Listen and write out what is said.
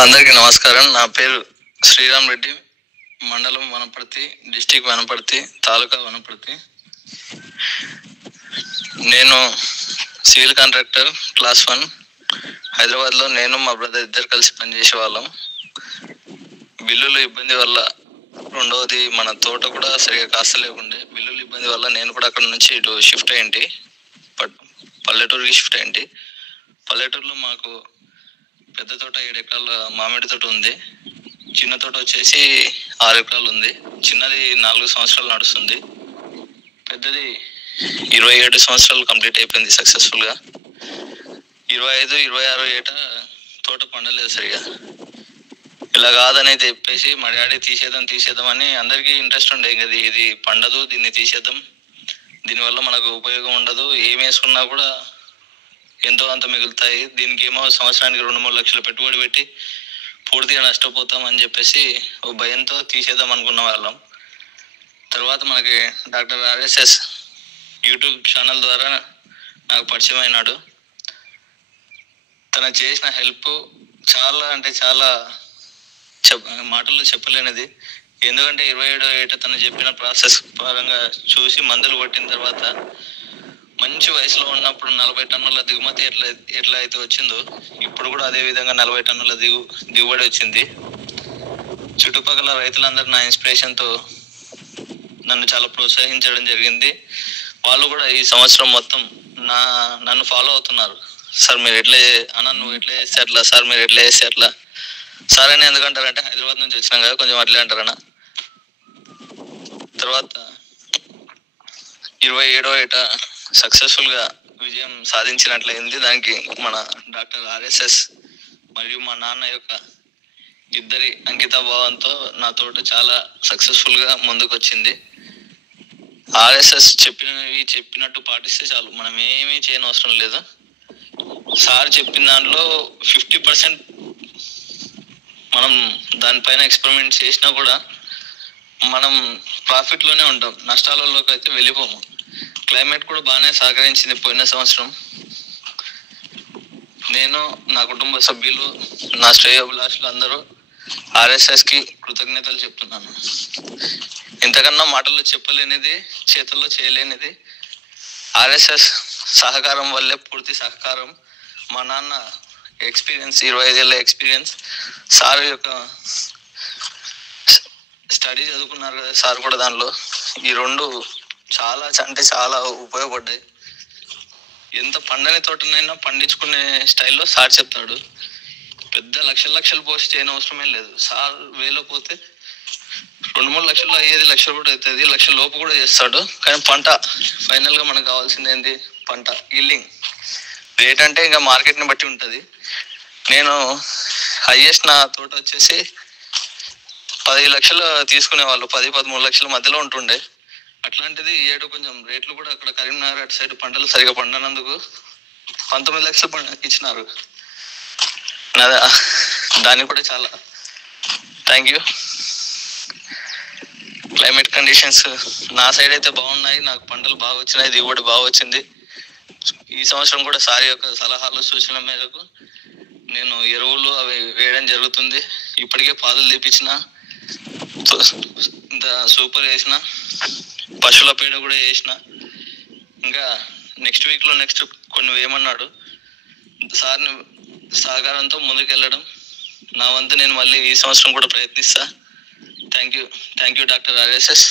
అందరికీ నమస్కారం. నా పేరు శ్రీరామ్ రెడ్డి. మండలం వనపర్తి, డిస్టిక్ వనపర్తి, తాలూకా వనపర్తి. నేను సివిల్ కాంట్రాక్టర్ క్లాస్ 1 హైదరాబాద్లో. నేను మా బ్రదర్ ఇద్దరు కలిసి పనిచేసే వాళ్ళం. బిల్లులు ఇబ్బంది వల్ల, రెండవది మన తోట కూడా సరిగా కాస్తలేకుండే. బిల్లులు ఇబ్బంది వల్ల నేను కూడా అక్కడ నుంచి ఇటు షిఫ్ట్ అయ్యింటి, పల్లెటూరుకి షిఫ్ట్ అయ్యింటి. పల్లెటూరులో మాకు పెద్ద తోట 7 ఎకరాల మామిడి తోట ఉంది. చిన్న తోట వచ్చేసి 6 ఎకరాలు ఉంది. చిన్నది 4 సంవత్సరాలు నడుస్తుంది. పెద్దది 27 సంవత్సరాలు కంప్లీట్ అయిపోయింది సక్సెస్ఫుల్గా. 25, 26 ఏట తోట పండలేదు సరిగా. ఇలా కాదని చెప్పేసి మా డాడీ తీసేద్దాం అని అందరికీ ఇంట్రెస్ట్ ఉండే. ఇది పండదు, దీన్ని తీసేద్దాం, దీనివల్ల మనకు ఉపయోగం ఉండదు, ఏం వేసుకున్నా కూడా ఎంతో అంత మిగులుతాయి, దీనికి ఏమో సంవత్సరానికి 2-3 లక్షలు పెట్టుబడి పెట్టి పూర్తిగా నష్టపోతాం అని చెప్పేసి ఒక భయంతో తీసేద్దాం అనుకున్న వాళ్ళం. తర్వాత మనకి డాక్టర్ RSS యూట్యూబ్ ఛానల్ ద్వారా నాకు పరిచయం అయినాడు. తను చేసిన హెల్ప్ చాలా అంటే చాలా మాటల్లో చెప్పలేనిది. ఎందుకంటే 27వ ఏట తను చెప్పిన ప్రాసెస్ పరంగా చూసి మందులు కొట్టిన తర్వాత మంచి వయసులో ఉన్నప్పుడు 40 టన్నుల దిగుమతి ఎట్లా అయితే వచ్చిందో, ఇప్పుడు కూడా అదే విధంగా 40 టన్నుల దిగుబడి వచ్చింది. చుట్టుపక్కల రైతులందరూ నా ఇన్స్పిరేషన్తో నన్ను చాలా ప్రోత్సహించడం జరిగింది. వాళ్ళు కూడా ఈ సంవత్సరం మొత్తం నన్ను ఫాలో అవుతున్నారు. సార్ మీరు ఎట్లా అన్న, నువ్వు ఎట్లా చేస్తే అట్లా, సార్ మీరు ఎట్లా చేస్తే అట్లా. సార్ అని ఎందుకంటారంటే హైదరాబాద్ నుంచి వచ్చినాం కదా, కొంచెం అట్లే అంటారన్న. తర్వాత 27వ ఏట సక్సెస్ఫుల్గా విజయం సాధించినట్లయింది. దానికి మన డాక్టర్ RSS మరియు మా నాన్న యొక్క ఇద్దరి అంకిత భావంతో నా తోట చాలా సక్సెస్ఫుల్గా ముందుకు వచ్చింది. RSS చెప్పినట్టు పాటిస్తే చాలు, మనం ఏమీ చేయని అవసరం లేదు. సార్ చెప్పిన దాంట్లో 50% మనం దానిపైన ఎక్స్పెరిమెంట్ చేసినా కూడా మనం ప్రాఫిట్లోనే ఉంటాం, నష్టాలలోకి అయితే వెళ్ళిపోము. క్లైమేట్ కూడా బాగానే సహకరించింది పోయిన సంవత్సరం. నేను, నా కుటుంబ సభ్యులు, నా శ్రేయోభిలాషులు అందరూ RSSకి కృతజ్ఞతలు చెప్తున్నాను. ఇంతకన్నా మాటల్లో చెప్పలేనిది, చేతుల్లో చేయలేనిది RSS సహకారం వల్లే. పూర్తి సహకారం మా నాన్న ఎక్స్పీరియన్స్, 25 ఏళ్ళ ఎక్స్పీరియన్స్, సార్ యొక్క స్టడీ చదువుకున్నారు కదా సార్ కూడా, దానిలో ఈ రెండు చాలా అంటే చాలా ఉపయోగపడ్డాయి. ఎంత పండని తోటనైనా పండించుకునే స్టైల్లో సార్ చెప్తాడు. పెద్ద లక్షలు పోస్ట్ చేయని అవసరమే లేదు. సార్ వేలో పోతే 2-3 లక్షల్లో అయ్యేది 1 లక్ష కూడా అవుతుంది, 1 లక్ష లోపు కూడా చేస్తాడు. కానీ పంట ఫైనల్గా మనకు కావాల్సింది ఏంటి? పంట ఈల్డింగ్. రేట్ అంటే ఇంకా మార్కెట్ని బట్టి ఉంటుంది. నేను హైయెస్ట్ నా తోట వచ్చేసి 10 లక్షలు తీసుకునేవాళ్ళు, 10-13 లక్షల మధ్యలో ఉంటుండే. అట్లాంటిది ఏడు కొంచెం రేట్లు కూడా అక్కడ కరీంనగర్ అటు సైడ్ పంటలు సరిగా పండనందుకు 19 లక్షలు ఇచ్చినారు. దానికి కూడా చాలా థ్యాంక్ యూ. క్లైమేట్ కండిషన్స్ నా సైడ్ అయితే బాగున్నాయి, నాకు పంటలు బాగా వచ్చినాయి, దిగుబడి బాగా వచ్చింది. ఈ సంవత్సరం కూడా సార్ యొక్క సలహాలు సూచనల మేరకు నేను ఎరువులు అవి వేయడం జరుగుతుంది. ఇప్పటికే పాదులు తీపించిన, ఇంత సూపర్ వేసిన, పశువుల పేడ కూడా వేసిన. ఇంకా నెక్స్ట్ కొన్ని వేయమన్నాడు. సార్ని సహకారంతో ముందుకెళ్ళడం నా వంతు నేను మళ్ళీ ఈ సంవత్సరం కూడా ప్రయత్నిస్తా. Thank you doctor RSS.